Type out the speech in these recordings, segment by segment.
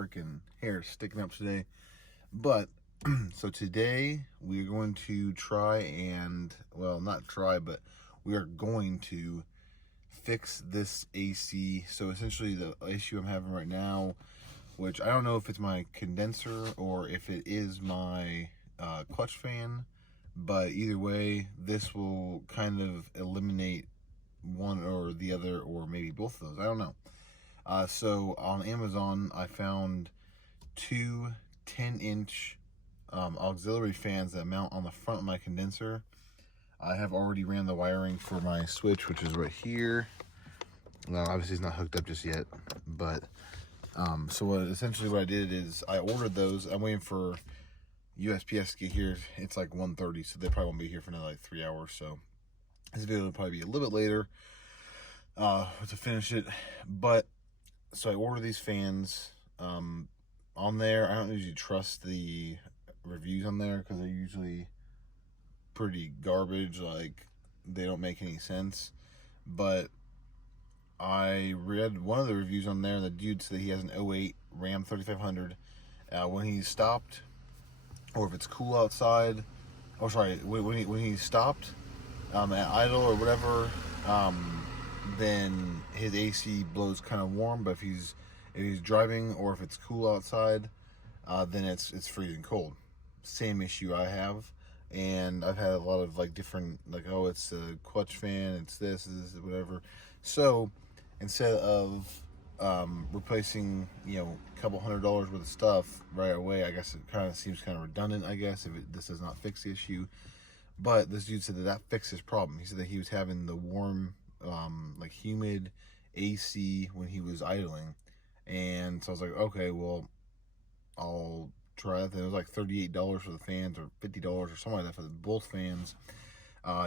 freaking hair sticking up today. But so today we're going to try and, well, not try, but we are going to fix this AC. So essentially the issue I'm having right now, which I don't know if it's my condenser or if it is my clutch fan, but either way, this will kind of eliminate one or the other, or maybe both of those. I don't know. So on Amazon, I found two 10-inch auxiliary fans that mount on the front of my condenser. I have already ran the wiring for my switch, which is right here. Well, obviously it's not hooked up just yet, but so essentially what I did is I ordered those. I'm waiting for USPS to get here. It's like 1:30, so they probably won't be here for another like 3 hours. So this video will probably be a little bit later to finish it. But so I ordered these fans. On there, I don't usually trust the reviews on there because they're usually pretty garbage. Like, they don't make any sense. But I read one of the reviews on there, and the dude said he has an 08 Ram 3500. When he stopped, or if it's cool outside, or sorry, when he stopped at idle or whatever, then his AC blows kind of warm. But if he's driving or if it's cool outside, then it's freezing cold. Same issue I have, and I've had a lot of like different, like, oh, it's a clutch fan, it's this, whatever. So instead of replacing, a couple $100 worth of stuff right away, I guess it kind of seems kind of redundant, I guess, if this does not fix the issue. But this dude said that fixed his problem. He said that he was having the warm, like humid AC when he was idling. And so I was like, okay, well, I'll try that. It was like $38 for the fans, or $50 or something like that for both fans.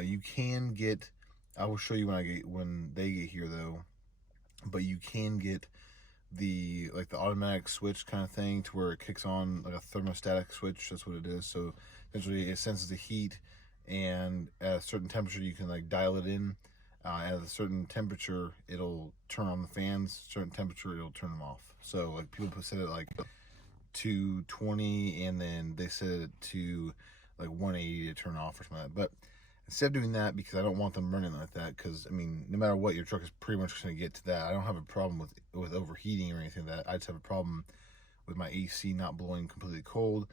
You can get, I will show you when they get here though, but you can get the automatic switch kind of thing to where it kicks on like a thermostatic switch. That's what it is. So essentially it senses the heat, and at a certain temperature you can like dial it in. At a certain temperature it'll turn on the fans, certain temperature it'll turn them off. So like people set it like 220, and then they set it to like 180 to turn off or something like that. But instead of doing that, because I don't want them running like that, because I mean, no matter what, your truck is pretty much going to get to that. I don't have a problem with overheating or anything like that. I just have a problem with my AC not blowing completely cold.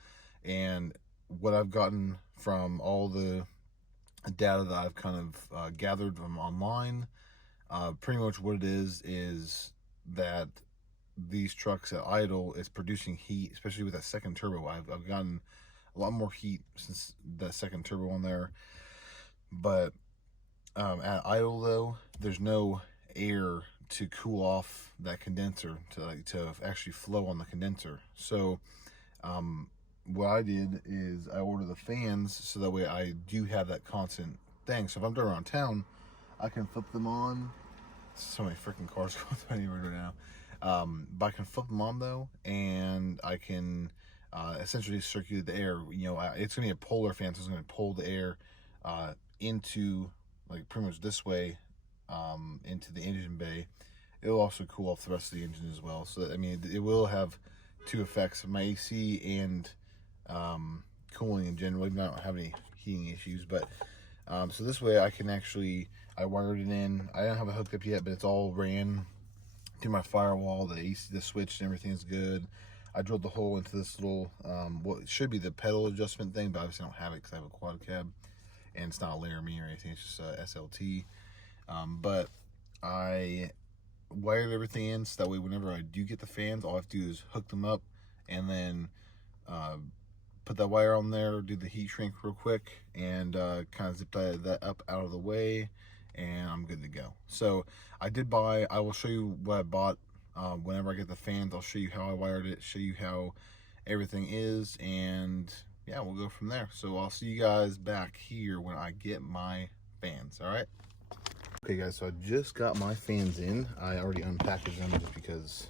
And what I've gotten from all the data that I've kind of gathered from online, pretty much what it is that these trucks at idle is producing heat, especially with that second turbo. I've gotten a lot more heat since that second turbo on there. But at idle though, there's no air to cool off that condenser to actually flow on the condenser. So what I did is I ordered the fans so that way I do have that constant thing. So if I'm driving around town, I can flip them on. So many freaking cars going through anywhere right now. But I can flip them on though, and I can essentially circulate the air. It's gonna be a polar fan, so it's gonna pull the air into like pretty much this way into the engine bay. It'll also cool off the rest of the engine as well. So I mean, it will have two effects: my AC and cooling in general. Even though I don't have any heating issues, but so this way I can actually, I wired it in. I don't have it hooked up yet, but it's all ran through my firewall. The AC, the switch, and everything is good. I drilled the hole into this little what should be the pedal adjustment thing, but obviously I don't have it because I have a quad cab and it's not a Laramie or anything. It's just a SLT. But I wired everything in so that way whenever I do get the fans, all I have to do is hook them up and then put that wire on there, do the heat shrink real quick, and kind of zip that up out of the way, and I'm good to go. So I will show you what I bought. Whenever I get the fans, I'll show you how I wired it, show you how everything is, and yeah, we'll go from there. So I'll see you guys back here when I get my fans. All right. Okay guys, so I just got my fans in. I already unpackaged them just because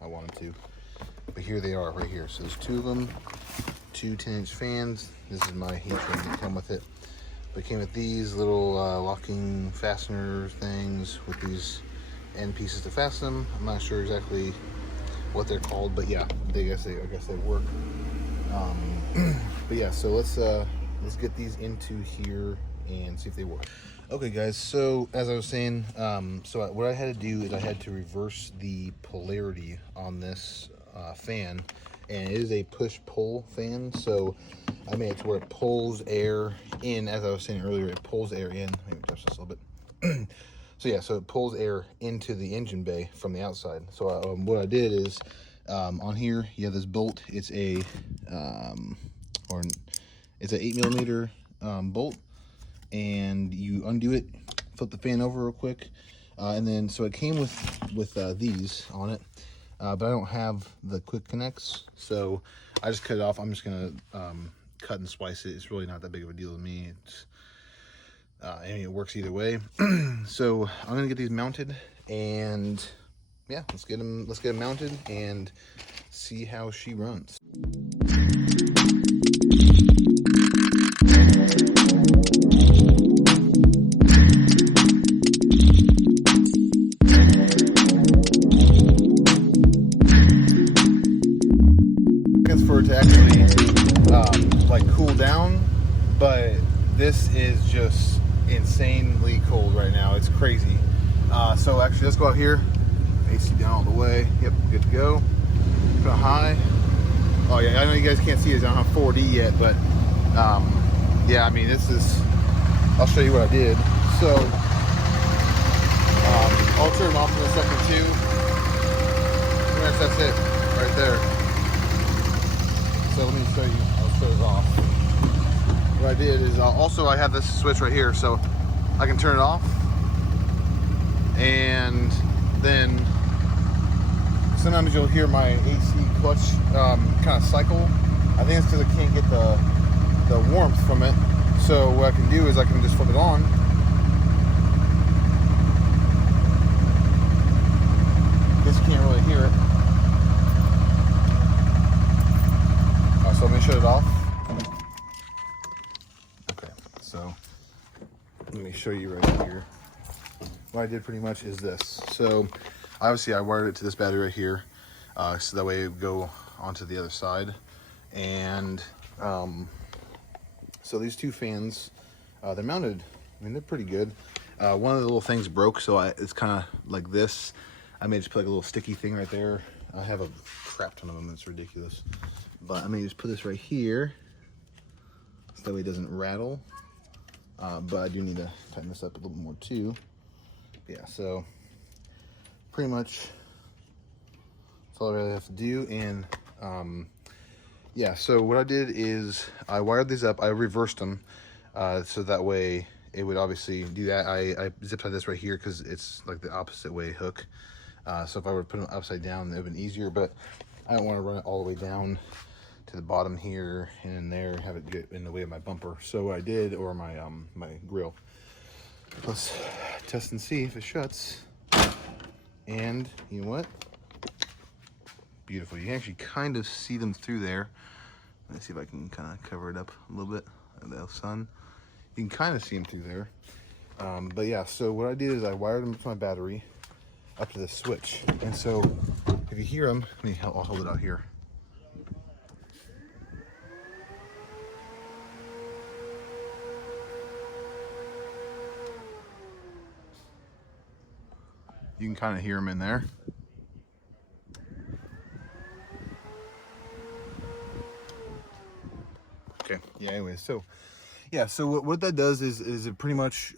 I wanted to, but here they are right here. So there's two of them, two 10-inch fans. This is my heat shrink that come with it. But it came with these little locking fastener things with these end pieces to fasten them. I'm not sure exactly what they're called, but yeah, I guess they work. But yeah, so let's get these into here and see if they work. Okay, guys. So as I was saying, so what I had to do is I had to reverse the polarity on this fan, and it is a push-pull fan. So I made it to where it pulls air in. As I was saying earlier, it pulls air in. Let me touch this a little bit. So yeah, so it pulls air into the engine bay from the outside. So what I did is, on here you have this bolt. It's a it's an 8mm bolt, and you undo it, flip the fan over real quick, and then so it came with these on it, but I don't have the quick connects, so I just cut it off. I'm just gonna cut and splice it. It's really not that big of a deal to me. It's I mean, it works either way. So I'm gonna get these mounted, and yeah, let's get them mounted and see how she runs. For it to actually like cool down, but this is just insanely cold right now. It's crazy. So actually, let's go out here. AC down all the way. Yep, good to go. Put it high. Oh yeah, I know you guys can't see it. I don't have 4D yet, but yeah, I mean, this is. I'll show you what I did. So I'll turn them off in a second too. That's it, right there. So let me show you. I'll shut it off. What I did is also I have this switch right here, so I can turn it off, and then sometimes you'll hear my AC clutch kind of cycle. I think it's because I can't get the warmth from it. So what I can do is I can just flip it on. This can't really hear it. So I'm going to shut it off. Okay, so let me show you right here. What I did pretty much is this. So obviously I wired it to this battery right here, so that way it would go onto the other side. And so these two fans, they're mounted. I mean, they're pretty good. One of the little things broke, so it's kind of like this. I may just put like a little sticky thing right there. I have a crap ton of them. It's ridiculous. But I may just put this right here, so that way it doesn't rattle. But I do need to tighten this up a little bit more too. Yeah, so pretty much that's all I really have to do. And yeah, so what I did is I wired these up. I reversed them, so that way it would obviously do that. I zip tied this right here because it's like the opposite way hook. So if I were to put them upside down, it would have been easier, but I don't want to run it all the way down to the bottom here and in there and have it get in the way of my bumper. So what I did, or my my grill. Let's test and see if it shuts. And you know what? Beautiful. You can actually kind of see them through there. Let's see if I can kind of cover it up a little bit. The sun. You can kind of see them through there. But yeah, so what I did is I wired them to my battery up to the switch. And so if you hear them, I'll hold it out here. You can kind of hear them in there. Okay, yeah, anyway, so yeah, so what that does is it pretty much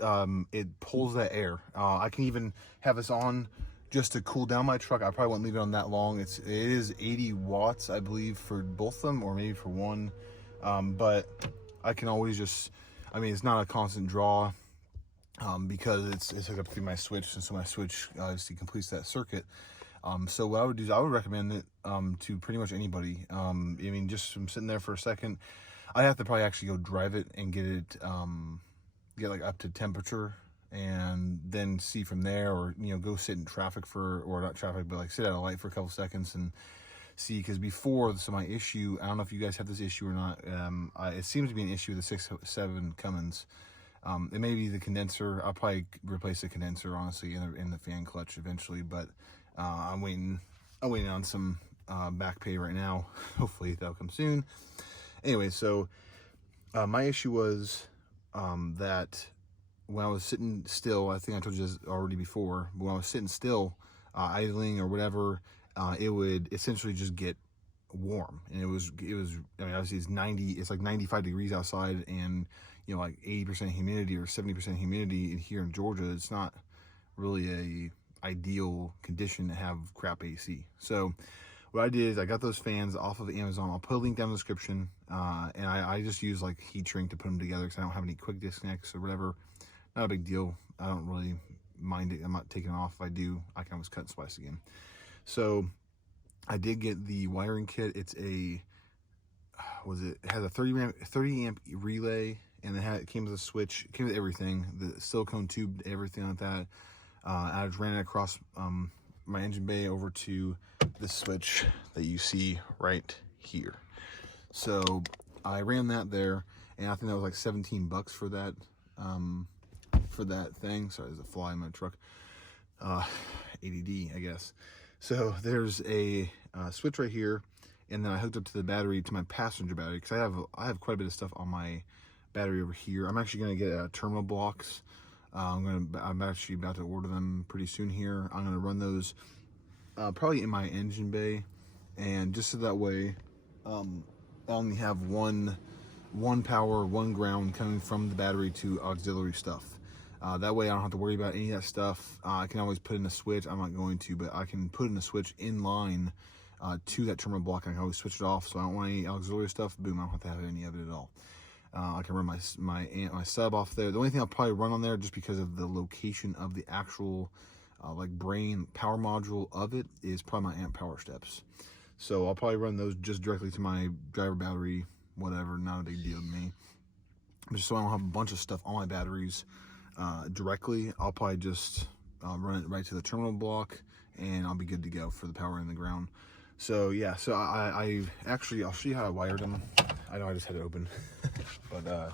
it pulls that air. I can even have this on just to cool down my truck. I probably won't leave it on that long. It is 80 watts, I believe, for both of them, or maybe for one. But I can always just, I mean, it's not a constant draw because it's hooked up through my switch, and so my switch obviously completes that circuit. So what I would do is I would recommend it to pretty much anybody. I mean, just from sitting there for a second, I'd have to probably actually go drive it and get it, get like up to temperature, and then see from there, or, you know, go sit in traffic for, or not traffic, but like sit at a light for a couple seconds and see. Because before, so my issue, I don't know if you guys have this issue or not, it seems to be an issue with the 6.7 Cummins. It may be the condenser. I'll probably replace the condenser, honestly, in the fan clutch eventually, but I'm waiting on some back pay right now. Hopefully that'll come soon. Anyway, so my issue was that when I was sitting still, I think I told you this already before, but when I was sitting still, idling or whatever, it would essentially just get warm. And it was, I mean, obviously it's like 95 degrees outside, and, you know, like 80% humidity or 70% humidity here in Georgia. It's not really a ideal condition to have crap AC. So what I did is I got those fans off of Amazon. I'll put a link down in the description. And I just use like heat shrink to put them together because I don't have any quick disconnects or whatever. Not a big deal. I don't really mind it. I'm not taking it off. If I do, I can always cut and splice again. So I did get the wiring kit. It's a, it has a 30 amp relay, and it came with a switch. It came with everything, the silicone tube, everything like that. I just ran it across my engine bay over to the switch that you see right here. So I ran that there, and I think that was like $17 for that thing. Sorry, there's a fly in my truck. ADD, I guess. So there's a switch right here, and then I hooked up to the battery, to my passenger battery, because I have quite a bit of stuff on my battery over here. I'm actually gonna get terminal blocks. I'm actually about to order them pretty soon here. I'm gonna run those probably in my engine bay, and just so that way I only have one power, one ground coming from the battery to auxiliary stuff. That way I don't have to worry about any of that stuff. I can always put in a switch. I'm not going to, but I can put in a switch in line to that terminal block. I can always switch it off, so I don't want any auxiliary stuff. Boom, I don't have to have any of it at all. I can run my sub off there. The only thing I'll probably run on there, just because of the location of the actual like brain power module of it, is probably my amp power steps. So I'll probably run those just directly to my driver battery, whatever, not a big deal to me. Just so I don't have a bunch of stuff on my batteries directly, I'll probably just run it right to the terminal block, and I'll be good to go for the power in the ground. So yeah, so I'll show you how I wired them. I know I just had it open, but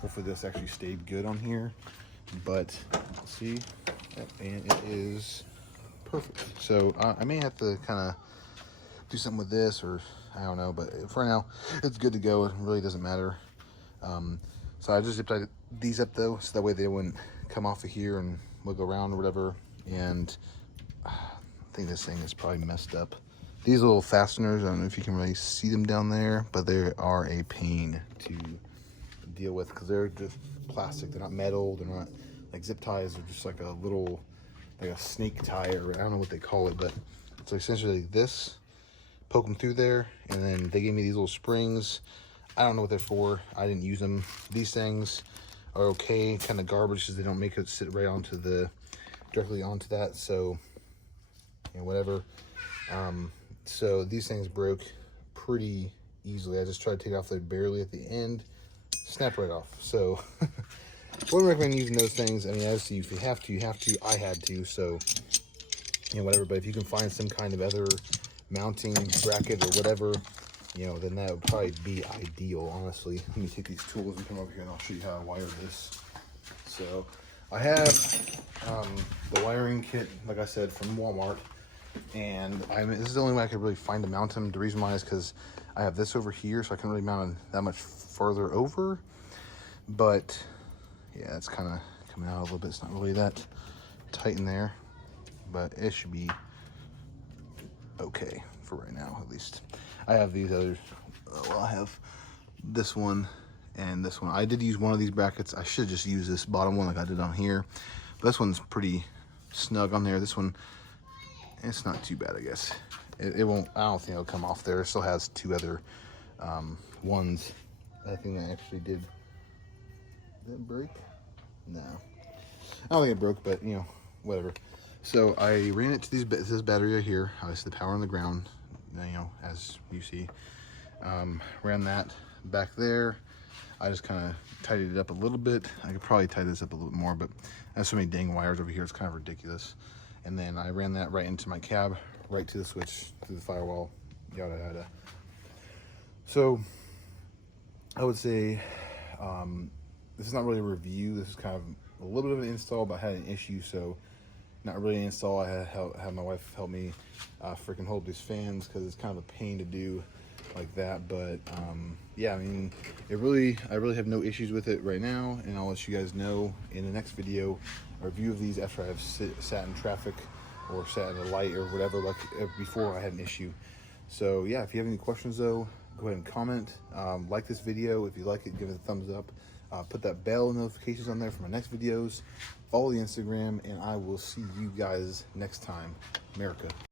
hopefully this actually stayed good on here. But see, and it is perfect. So I may have to kind of do something with this, or I don't know, but for now it's good to go. It really doesn't matter. So I just zipped these up though, so that way they wouldn't come off of here and wiggle around or whatever. And I think this thing is probably messed up. These little fasteners, I don't know if you can really see them down there, but they are a pain to deal with because they're just plastic. They're not metal. They're not like zip ties. They're just like a little, like a snake tie, or I don't know what they call it, but it's essentially this. Poke them through there, and then they gave me these little springs. I don't know what they're for. I didn't use them. These things are okay, kind of garbage because they don't make it sit right onto directly onto that. So, you know, whatever. So these things broke pretty easily. I just tried to take it off there barely at the end, snap right off. So wouldn't recommend using those things. I mean, obviously if you have to, you have to. I had to, so, you know, whatever. But if you can find some kind of other mounting bracket or whatever, you know, then that would probably be ideal, honestly. Let me take these tools and come over here and I'll show you how I wire this. So I have the wiring kit, like I said, from Walmart. And this is the only way I could really find to mount them. The reason why is because I have this over here, so I can't really mount it that much further over. But yeah, it's kind of coming out a little bit. It's not really that tight in there, but it should be okay for right now, at least. I have these others. Well, I have this one and this one. I did use one of these brackets. I should just use this bottom one like I did on here. But this one's pretty snug on there. This one, it's not too bad, I guess. It won't, I don't think it'll come off there. It still has two other ones. I think I actually did. Did it break? No. I don't think it broke, but, you know, whatever. So I ran it to this battery right here. Obviously the power on the ground, you know, as you see. Ran that back there. I just kind of tidied it up a little bit. I could probably tidy this up a little bit more, but I have so many dang wires over here, it's kind of ridiculous. And then I ran that right into my cab, right to the switch, to the firewall, yada yada. So I would say this is not really a review. This is kind of a little bit of an install, but I had an issue. So, not really an install. I had my wife help me freaking hold these fans because it's kind of a pain to do like that. But yeah, I mean, I really have no issues with it right now, and I'll let you guys know in the next video a review of these after I've sat in traffic or sat in a light or whatever, like before I had an issue. So yeah, if you have any questions though, go ahead and comment. Like this video. If you like it, give it a thumbs up. Put that bell notifications on there for my next videos. Follow the Instagram, and I will see you guys next time. America.